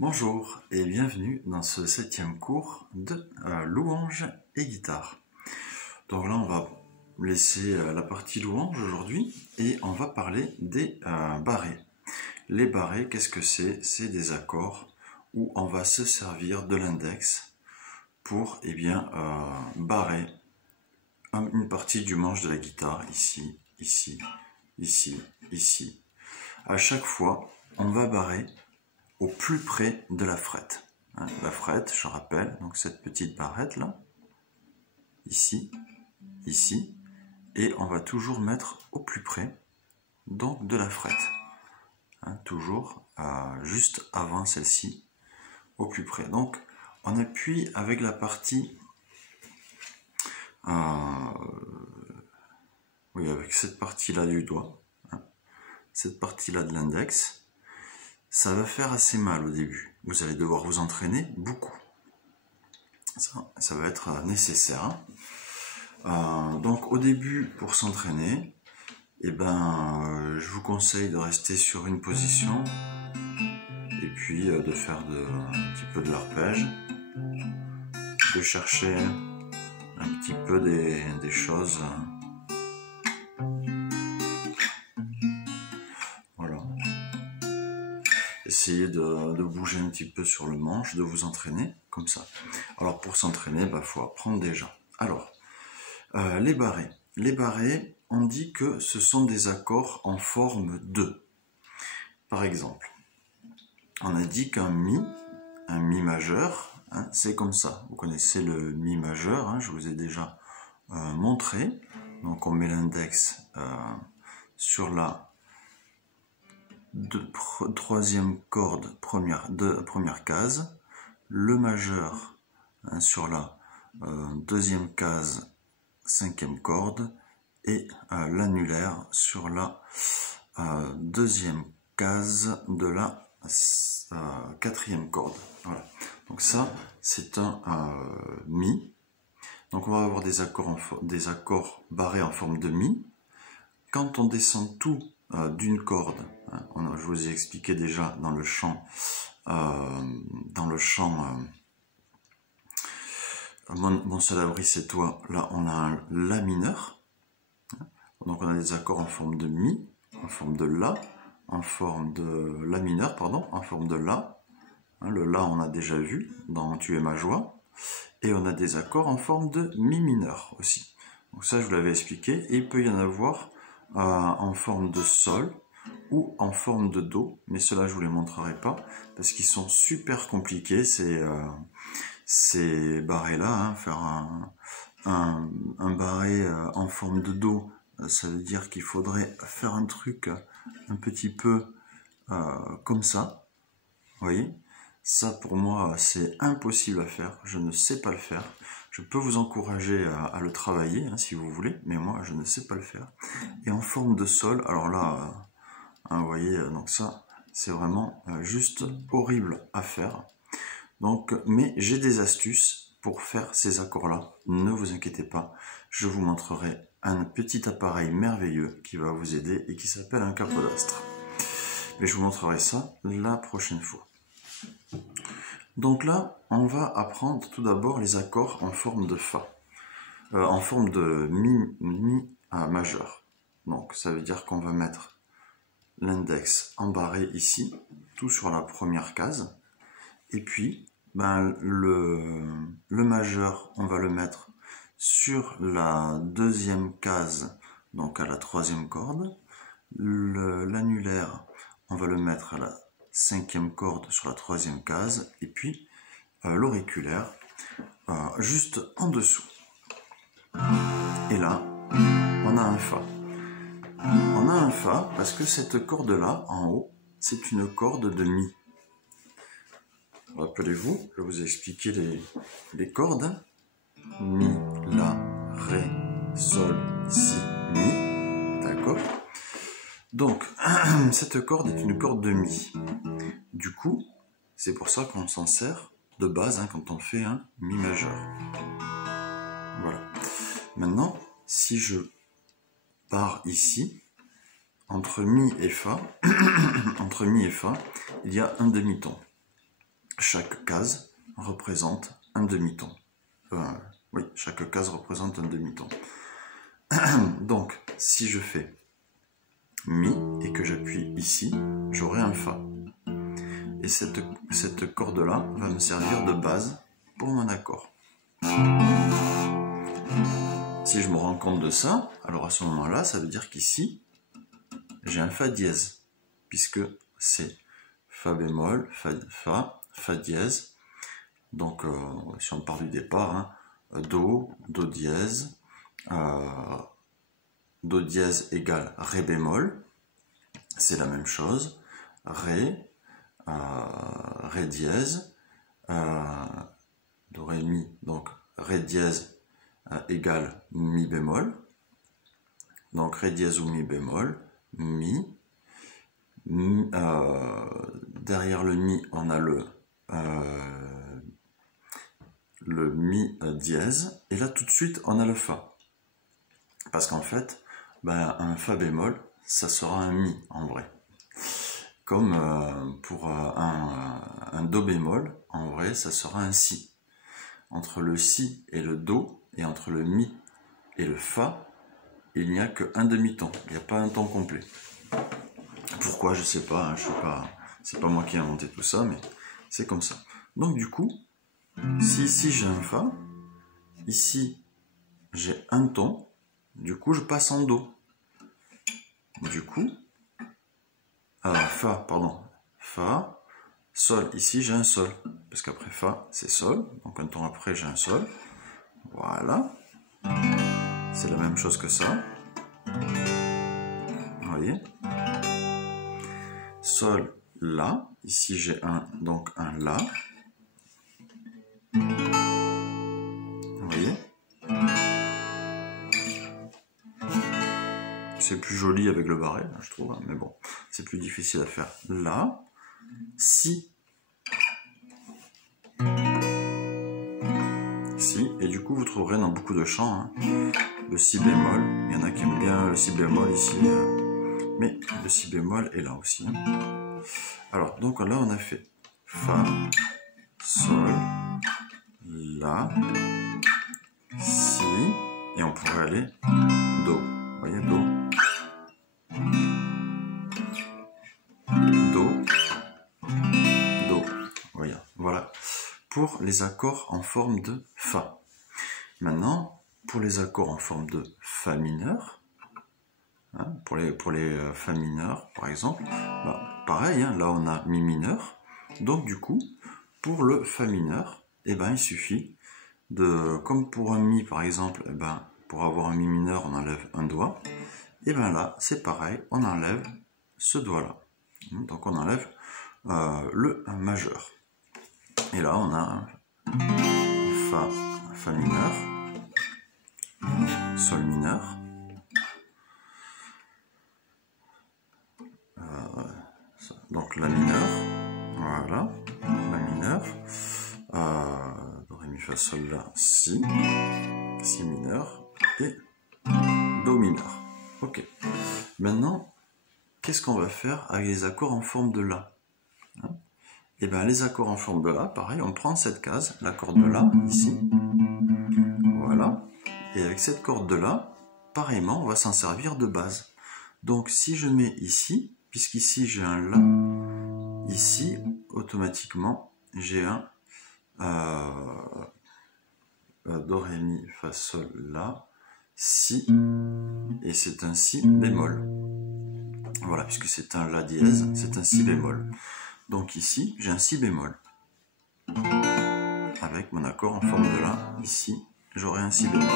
Bonjour et bienvenue dans ce 7e cours de louange et guitare. Donc là on va laisser la partie louange aujourd'hui et on va parler des barrés. Les barrés, qu'est-ce que c'est? C'est des accords où on va se servir de l'index pour barrer une partie du manche de la guitare, ici, ici, ici, ici. À chaque fois, on va barrer au plus près de la frette. La frette, je rappelle, donc cette petite barrette là, ici, ici, et on va toujours mettre au plus près donc de la frette. Toujours juste avant celle-ci, au plus près. Donc on appuie avec la partie, avec cette partie-là du doigt, cette partie-là de l'index. Ça va faire assez mal au début. Vous allez devoir vous entraîner beaucoup. Ça va être nécessaire. Donc au début, pour s'entraîner, je vous conseille de rester sur une position et puis de faire un petit peu de l'arpège, de chercher un petit peu des choses. Voilà. Essayez de bouger un petit peu sur le manche, de vous entraîner comme ça. Alors pour s'entraîner, il faut apprendre déjà. Alors, les barrés. Les barrés, on dit que ce sont des accords en forme de. Par exemple, on a dit qu'un mi majeur, c'est comme ça. Vous connaissez le mi majeur, je vous ai déjà montré. Donc on met l'index sur la troisième corde première case, le majeur sur la deuxième case, cinquième corde, et l'annulaire sur la deuxième case de la quatrième corde. Voilà. Donc ça, c'est un mi. Donc on va avoir des accords barrés en forme de mi. Quand on descend tout d'une corde, je vous ai expliqué déjà dans le chant, mon seul abri c'est toi, là on a un la mineur, donc on a des accords en forme de mi, en forme de la, en forme de la mineur, pardon, en forme de la, le la on a déjà vu dans Tu es ma joie, et on a des accords en forme de mi mineur aussi. Donc ça je vous l'avais expliqué, et il peut y en avoir en forme de sol ou en forme de do, mais cela je vous les montrerai pas parce qu'ils sont super compliqués ces barrés là. Faire un barré en forme de do, ça veut dire qu'il faudrait faire un truc un petit peu comme ça, vous voyez. Ça pour moi c'est impossible à faire, je ne sais pas le faire. Je peux vous encourager à le travailler si vous voulez, mais moi je ne sais pas le faire. Et en forme de sol, alors là, vous voyez, donc ça c'est vraiment juste horrible à faire. Donc, mais j'ai des astuces pour faire ces accords là, ne vous inquiétez pas, je vous montrerai un petit appareil merveilleux qui va vous aider et qui s'appelle un capodastre. Mais je vous montrerai ça la prochaine fois. Donc là, on va apprendre tout d'abord les accords en forme de fa, en forme de mi majeur. Donc ça veut dire qu'on va mettre l'index en barré ici, tout sur la première case, et puis le majeur, on va le mettre sur la deuxième case, donc à la troisième corde, l'annulaire, on va le mettre à la cinquième corde sur la troisième case, et puis l'auriculaire juste en dessous. Et là, on a un fa. On a un fa parce que cette corde-là, en haut, c'est une corde de mi. Rappelez-vous, je vous ai expliqué les cordes. Mi, la, ré, sol, si, mi. D'accord? Donc, cette corde est une corde de mi. Du coup, c'est pour ça qu'on s'en sert de base quand on fait un mi majeur. Voilà. Maintenant, si je pars ici, entre mi et fa, il y a un demi-ton. chaque case représente un demi-ton. Oui, chaque case représente un demi-ton. Donc, si je fais Mi et que j'appuie ici, j'aurai un Fa. Et cette corde-là va me servir de base pour mon accord. Si je me rends compte de ça, alors à ce moment-là, ça veut dire qu'ici, j'ai un Fa dièse, puisque c'est Fa bémol, Fa dièse. Donc, si on part du départ, hein, Do dièse, Do dièse égale Ré bémol, c'est la même chose, Ré, Ré dièse, Do, Ré, Mi, donc Ré dièse égale Mi bémol, donc Ré dièse ou Mi bémol, Mi, derrière le Mi, on a le Mi dièse, et là tout de suite on a le Fa. Parce qu'en fait, un Fa bémol, ça sera un Mi en vrai. Comme pour un Do bémol, en vrai, ça sera un Si. Entre le Si et le Do, et entre le Mi et le Fa, il n'y a qu'un demi-ton, il n'y a pas un ton complet. Pourquoi, je sais pas, hein, c'est pas moi qui ai inventé tout ça, mais c'est comme ça. Donc du coup, si ici j'ai un Fa, ici j'ai un ton, du coup je passe en Do. Du coup, Fa, pardon, Fa, Sol, ici j'ai un Sol, parce qu'après Fa c'est Sol, donc un ton après j'ai un Sol, voilà, c'est la même chose que ça, vous voyez, Sol, La, ici j'ai donc un La, vous voyez, c'est plus joli avec le barré, je trouve, hein, mais bon, c'est plus difficile à faire, La, Si, Si, et du coup vous trouverez dans beaucoup de chants hein, le Si bémol, il y en a qui aiment bien le Si bémol ici, mais le Si bémol est là aussi. Hein. Alors, donc là on a fait Fa, Sol, La, Si, et on pourrait aller Do, vous voyez, Do, Do, Do, voyez, voilà, pour les accords en forme de Fa. Maintenant, pour les accords en forme de Fa mineur, hein, pour les Fa mineurs par exemple, pareil, hein, là on a Mi mineur, donc du coup, pour le Fa mineur, il suffit de, comme pour un Mi par exemple, pour avoir un Mi mineur on enlève un doigt, et là c'est pareil, on enlève ce doigt là, donc on enlève le majeur, et là on a Fa mineur, Sol mineur, donc La mineur, voilà, La mineur, Do, Ré, Mi, Fa, Sol, La, Si, Si mineur, et Do mineur. Ok. Maintenant, qu'est-ce qu'on va faire avec les accords en forme de La? Et les accords en forme de La, pareil, on prend cette case, la corde de La, ici, voilà, et avec cette corde de La, pareillement, on va s'en servir de base. Donc si je mets ici, puisqu'ici j'ai un La, ici, automatiquement, j'ai un Do, Ré, Mi, Fa, Sol, La, Si, et c'est un Si bémol. Voilà, puisque c'est un La dièse, c'est un Si bémol. Donc ici, j'ai un Si bémol. Avec mon accord en forme de La, ici, j'aurai un Si bémol.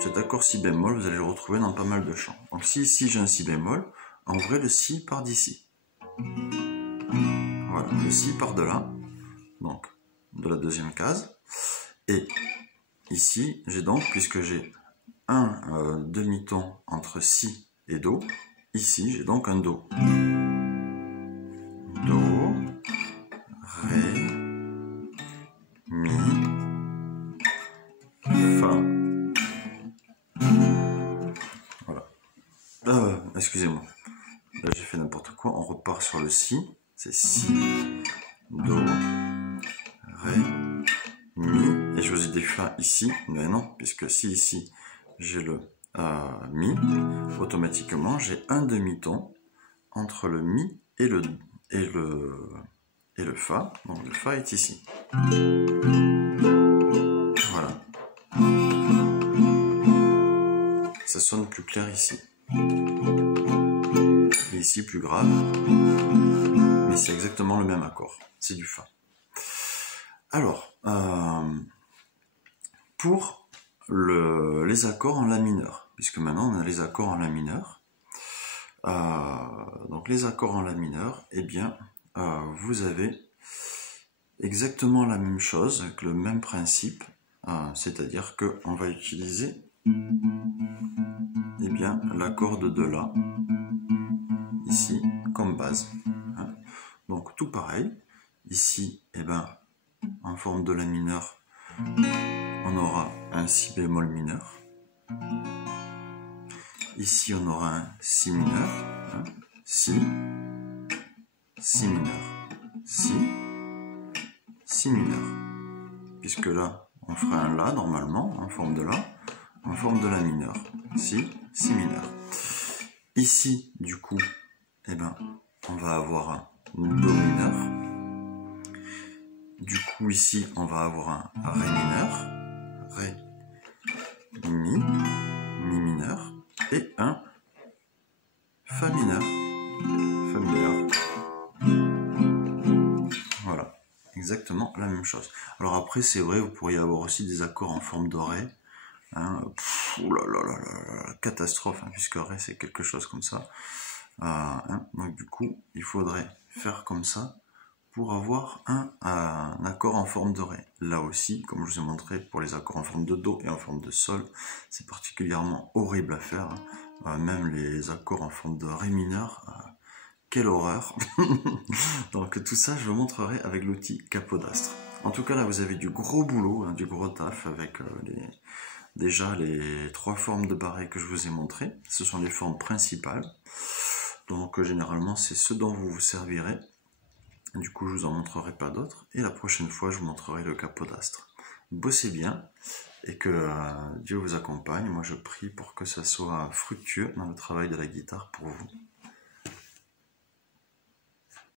Cet accord Si bémol, vous allez le retrouver dans pas mal de chants. Donc si ici j'ai un Si bémol, en vrai le Si part d'ici. Voilà, le Si part de là, donc de la deuxième case. Et ici, j'ai donc, puisque j'ai un demi-ton entre Si et Do, ici j'ai donc un Do. Do, Ré, Mi, Fa. Voilà. Excusez-moi. Là j'ai fait n'importe quoi. On repart sur le Si. C'est Si, Do, Fa ici, mais non, puisque si ici j'ai le Mi, automatiquement j'ai un demi-ton entre le Mi et le Fa, donc le Fa est ici. Voilà. Ça sonne plus clair ici. Et ici plus grave, mais c'est exactement le même accord, c'est du Fa. Alors, pour les accords en La mineur, puisque maintenant on a les accords en La mineur, donc les accords en La mineur, eh bien, vous avez exactement la même chose, avec le même principe, c'est-à-dire qu'on va utiliser eh bien, l'accord de La, ici, comme base. Hein. Donc tout pareil, ici, eh ben, en forme de La mineur, on aura un Si bémol mineur. Ici, on aura un Si mineur, hein, Si, Si mineur, Si, Si mineur. Puisque là, on fera un La normalement, en forme de La, en forme de La mineur. Si, Si mineur. Ici, du coup, eh ben, on va avoir un Do mineur. Du coup, ici, on va avoir un Ré mineur, Ré, Mi, Mi mineur, et un Fa mineur, Fa mineur. Voilà, exactement la même chose. Alors après, c'est vrai, vous pourriez avoir aussi des accords en forme de Ré. Hein, catastrophe, hein, puisque Ré c'est quelque chose comme ça. Hein, donc du coup, il faudrait faire comme ça pour avoir un accord en forme de Ré. Là aussi, comme je vous ai montré pour les accords en forme de Do et en forme de Sol, c'est particulièrement horrible à faire. Hein. Même les accords en forme de Ré mineur, quelle horreur. Donc tout ça, je vous montrerai avec l'outil Capodastre. En tout cas, là, vous avez du gros boulot, hein, du gros taf avec déjà les 3 formes de barré que je vous ai montrées. Ce sont les formes principales. Donc généralement, c'est ce dont vous vous servirez. Du coup, je vous en montrerai pas d'autres. Et la prochaine fois, je vous montrerai le Capodastre. Bossez bien et que Dieu vous accompagne. Moi, je prie pour que ça soit fructueux dans le travail de la guitare pour vous.